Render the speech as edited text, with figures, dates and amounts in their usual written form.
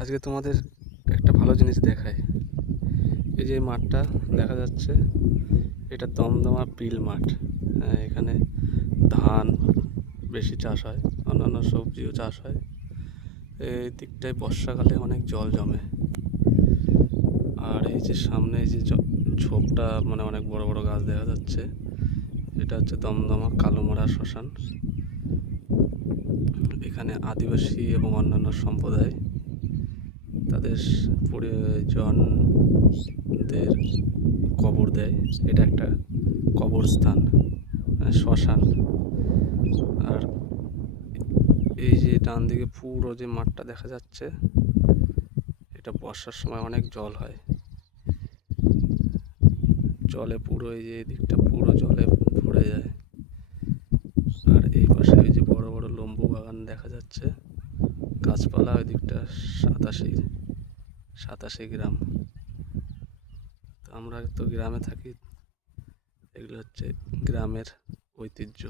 আজকে তোমাদের একটা ভালো জিনিস দেখাই। এই যে মাঠটা দেখা যাচ্ছে, এটা দমদমা বিল মাঠ। হ্যাঁ, এখানে ধান বেশি চাষ হয়, অন্যান্য সবজিও চাষ হয়। এই দিকটায় বর্ষাকালে অনেক জল জমে। আর এই যে সামনে এই যে ঝোপটা, মানে অনেক বড় বড় গাছ দেখা যাচ্ছে, এটা হচ্ছে দমদমা কালোমারা শ্মশান। এখানে আদিবাসী এবং অন্যান্য সম্প্রদায় তাদের পরিজনদের কবর দেয়। এটা একটা কবরস্থান, শ্মশান। আর এই যে ডান দিকে পুরো যে মাঠটা দেখা যাচ্ছে, এটা বর্ষার সময় অনেক জল হয়। জলে পুরো এই যে দিকটা পুরো জলে ভরে যায়। আর এই পাশে ওই যে বড় বড় লম্বু বাগান দেখা যাচ্ছে, গাছপালা। ওই দিকটা সাতাশি গ্রাম। আমরা তো গ্রামে থাকি, এগুলো হচ্ছে গ্রামের ঐতিহ্য।